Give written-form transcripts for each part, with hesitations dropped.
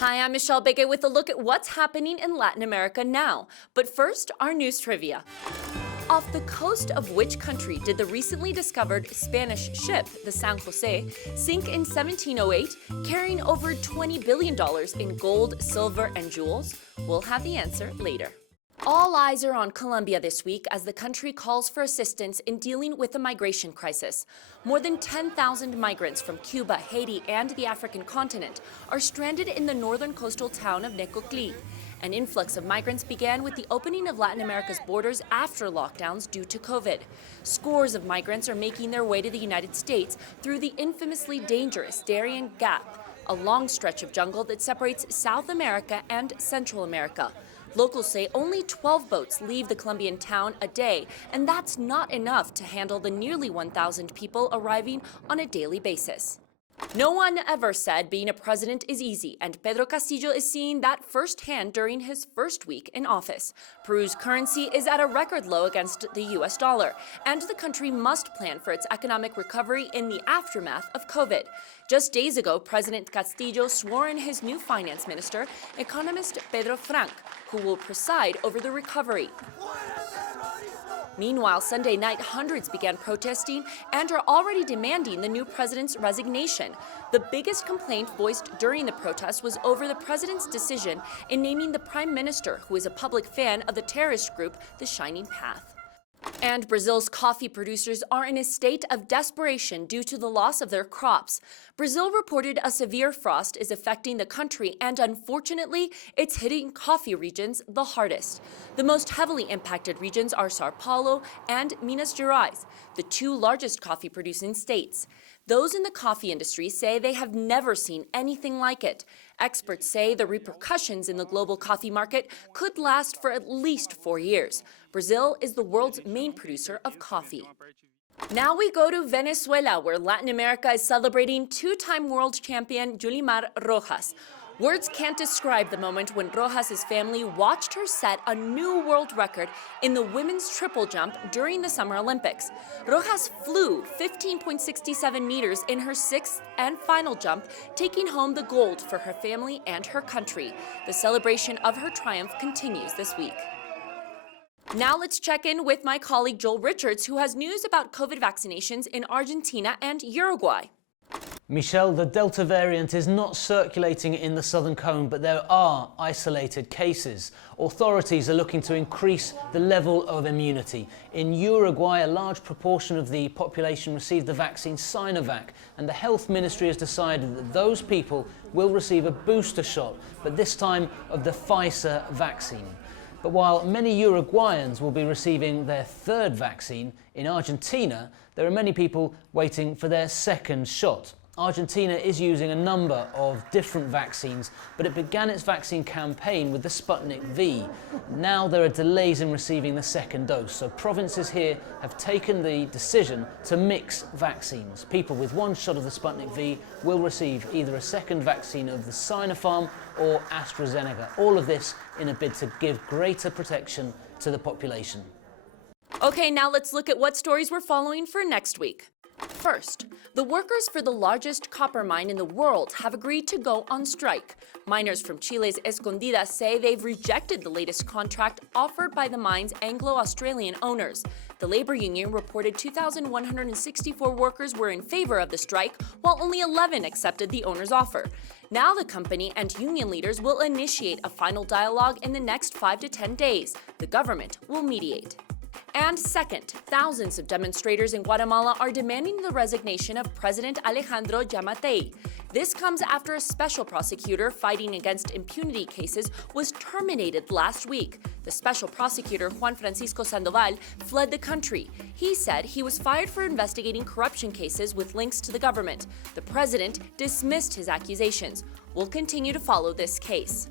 Hi, I'm Michelle Begue with a look at what's happening in Latin America now. But first, our news trivia. Off the coast of which country did the recently discovered Spanish ship, the San Jose, sink in 1708, carrying over $20 billion in gold, silver, and jewels? We'll have the answer later. All eyes are on Colombia this week as the country calls for assistance in dealing with the migration crisis. More than 10,000 migrants from Cuba, Haiti, and the African continent are stranded in the northern coastal town of Necoclí. An influx of migrants began with the opening of Latin America's borders after lockdowns due to COVID. Scores of migrants are making their way to the United States through the infamously dangerous Darien Gap, a long stretch of jungle that separates South America and Central America. Locals say only 12 boats leave the Colombian town a day, and that's not enough to handle the nearly 1,000 people arriving on a daily basis. No one ever said being a president is easy, and Pedro Castillo is seeing that firsthand during his first week in office. Peru's currency is at a record low against the US dollar, and the country must plan for its economic recovery in the aftermath of COVID. Just days ago, President Castillo swore in his new finance minister, economist Pedro Frank, who will preside over the recovery. Meanwhile, Sunday night, hundreds began protesting and are already demanding the new president's resignation. The biggest complaint voiced during the protest was over the president's decision in naming the prime minister, who is a public fan of the terrorist group, the Shining Path. And Brazil's coffee producers are in a state of desperation due to the loss of their crops. Brazil reported a severe frost is affecting the country, and unfortunately, it's hitting coffee regions the hardest. The most heavily impacted regions are São Paulo and Minas Gerais, the two largest coffee producing states. Those in the coffee industry say they have never seen anything like it. Experts say the repercussions in the global coffee market could last for at least 4 years. Brazil is the world's main producer of coffee. Now we go to Venezuela, where Latin America is celebrating two-time world champion Yulimar Rojas. Words can't describe the moment when Rojas' family watched her set a new world record in the women's triple jump during the Summer Olympics. Rojas flew 15.67 meters in her sixth and final jump, taking home the gold for her family and her country. The celebration of her triumph continues this week. Now let's check in with my colleague Joel Richards, who has news about COVID vaccinations in Argentina and Uruguay. Michelle, the Delta variant is not circulating in the southern cone, but there are isolated cases. Authorities are looking to increase the level of immunity. In Uruguay, a large proportion of the population received the vaccine Sinovac, and the health ministry has decided that those people will receive a booster shot, but this time of the Pfizer vaccine. But while many Uruguayans will be receiving their third vaccine, in Argentina, there are many people waiting for their second shot. Argentina is using a number of different vaccines, but it began its vaccine campaign with the Sputnik V. Now there are delays in receiving the second dose, so provinces here have taken the decision to mix vaccines. People with one shot of the Sputnik V will receive either a second vaccine of the Sinopharm or AstraZeneca. All of this in a bid to give greater protection to the population. Okay, now let's look at what stories we're following for next week. First, the workers for the largest copper mine in the world have agreed to go on strike. Miners from Chile's Escondidas say they've rejected the latest contract offered by the mine's Anglo-Australian owners. The labor union reported 2,164 workers were in favor of the strike, while only 11 accepted the owner's offer. Now the company and union leaders will initiate a final dialogue in the next 5 to 10 days. The government will mediate. And second, thousands of demonstrators in Guatemala are demanding the resignation of President Alejandro Yamatei. This comes after a special prosecutor fighting against impunity cases was terminated last week. The special prosecutor, Juan Francisco Sandoval, fled the country. He said he was fired for investigating corruption cases with links to the government. The president dismissed his accusations. We'll continue to follow this case.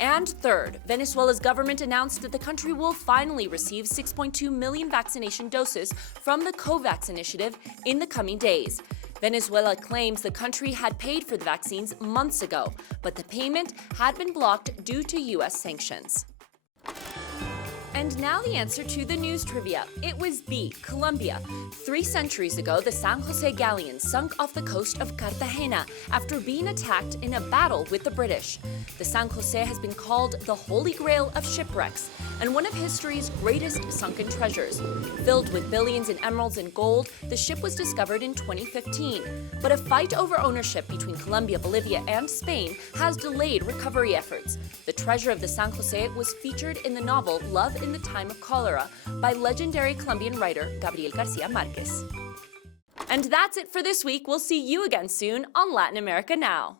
And third, Venezuela's government announced that the country will finally receive 6.2 million vaccination doses from the COVAX initiative in the coming days. Venezuela claims the country had paid for the vaccines months ago, but the payment had been blocked due to U.S. sanctions. And now the answer to the news trivia. It was B, Colombia. 3 centuries ago, the San Jose galleon sunk off the coast of Cartagena after being attacked in a battle with the British. The San Jose has been called the Holy Grail of shipwrecks and one of history's greatest sunken treasures. Filled with billions in emeralds and gold, the ship was discovered in 2015. But a fight over ownership between Colombia, Bolivia, and Spain has delayed recovery efforts. The treasure of the San Jose was featured in the novel Love in the Time of Cholera by legendary Colombian writer Gabriel Garcia Marquez. And that's it for this week. We'll see you again soon on Latin America Now.